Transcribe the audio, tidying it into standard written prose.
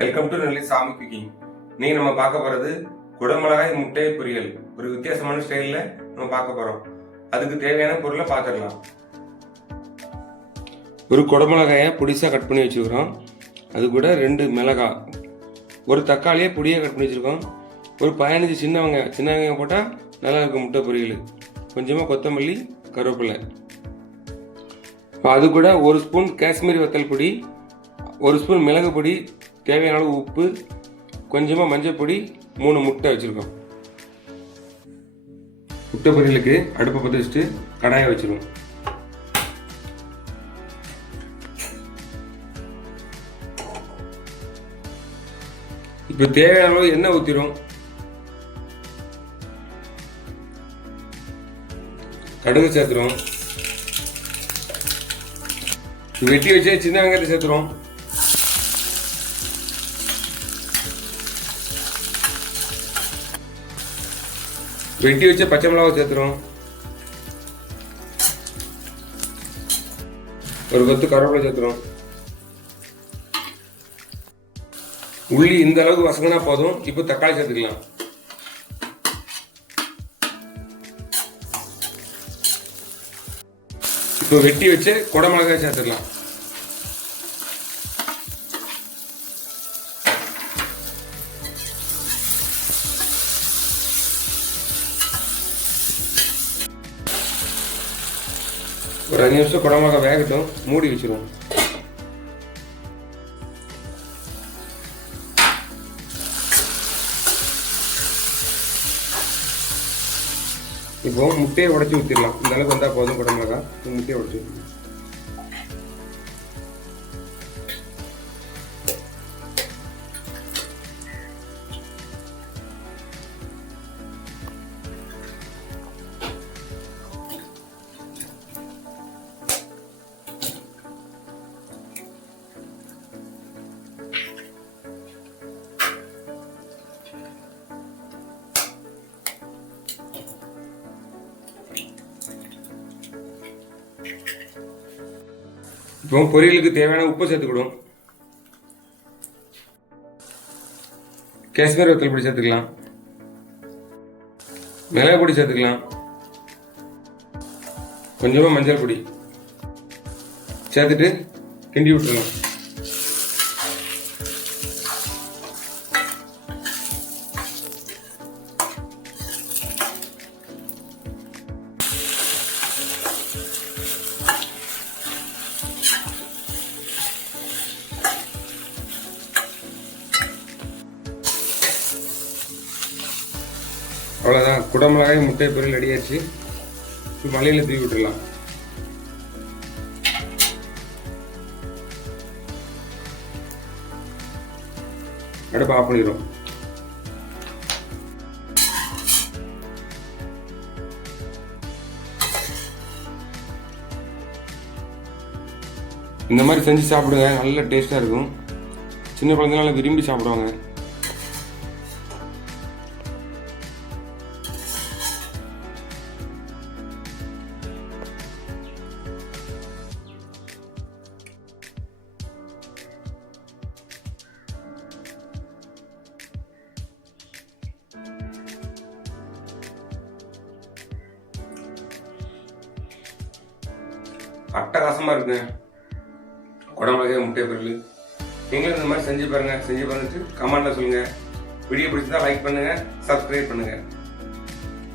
Welcome to நல்லி சாமி cooking. நீ நம்ம பார்க்க போகிறது குடமிளகாய் முட்டை பொரியல். ஒரு வித்தியாசமான ஸ்டைலில் நம்ம பார்க்க போகிறோம். அதுக்கு தேவையான பொருளை பார்த்துடலாம். ஒரு குடமிளகாயை பொடிசாக கட் பண்ணி வச்சுக்கிறோம். அது கூட 2 மிளகாய், ஒரு தக்காளியை பொடியாக கட் பண்ணி வச்சுருக்கோம். ஒரு 15 சின்ன வெங்காயம் போட்டால் நல்லா இருக்கும் முட்டை பொரியல். கொஞ்சமாக கொத்தமல்லி, கருவேப்பிலை. அது கூட 1 ஸ்பூன் காஷ்மீரி வத்தல் பொடி, 1 ஸ்பூன் மிளகு பொடி, தேவையான அளவு உப்பு, கொஞ்சமாக மஞ்சள் பொடி, 3 முட்டை வச்சுருக்கோம். முட்டை பொரியலுக்கு அடுப்பை பற்ற வச்சுட்டு கடாயை வச்சுருவோம். இப்போ தேவையான அளவு எண்ணெய் ஊற்றிடும். கடுகு சேர்த்துறோம். வெட்டி வச்சு சின்ன வெங்காயத்தை சேர்த்துறோம். வெட்டி வச்ச பச்சை மிளகாவை சேர்த்துறோம். ஒரு கொத்து கருவேப்பிலை சேர்த்துறோம். உள்ளி இந்த அளவுக்கு வசங்கினா போதும். இப்போ தக்காளி சேர்த்துக்கலாம். இப்போ வெட்டி வச்சு குடமிளகாய் சேர்த்துக்கலாம். ஒரு 5 நிமிஷம் குடமிளகாய் வேகட்டும், மூடி வச்சிருவோம். இப்போ முட்டையை உடைச்சி ஊற்றிடலாம். இந்த அளவுக்கு வந்தால் போதும். குடமிளகாய் முட்டையை உடைச்சி ஊற்றிடலாம். இப்போ பொரியலுக்கு தேவையான உப்பு சேர்த்துக்கிடும். காஷ்மீர் வத்தல் பொடி சேர்த்துக்கலாம். மிளகு பொடி சேர்த்துக்கலாம். கொஞ்சமா மஞ்சள் பொடி சேர்த்துட்டு கிண்டி விட்டுருலாம். அவ்வளோதான், குடமிளகாய் முட்டை பொரியல் ரெடி ஆச்சு. மலையில் தூவி விட்டுடலாம். அடுப்பு ஆஃப் பண்ணிடுவோம். இந்த மாதிரி செஞ்சு சாப்பிடுங்க, நல்ல டேஸ்டாக இருக்கும். சின்ன குழந்தைங்க நல்லா விரும்பி சாப்பிடுவாங்க. அட்டகாசமாக இருக்குங்க குடமிளகாய் முட்டை பொரியல். நீங்களும் இந்த மாதிரி செஞ்சு பாருங்க. செஞ்சு பார்த்துட்டு கமெண்ட்ல சொல்லுங்க. வீடியோ பிடிச்சிருந்தா லைக் பண்ணுங்க, சப்ஸ்கிரைப் பண்ணுங்க.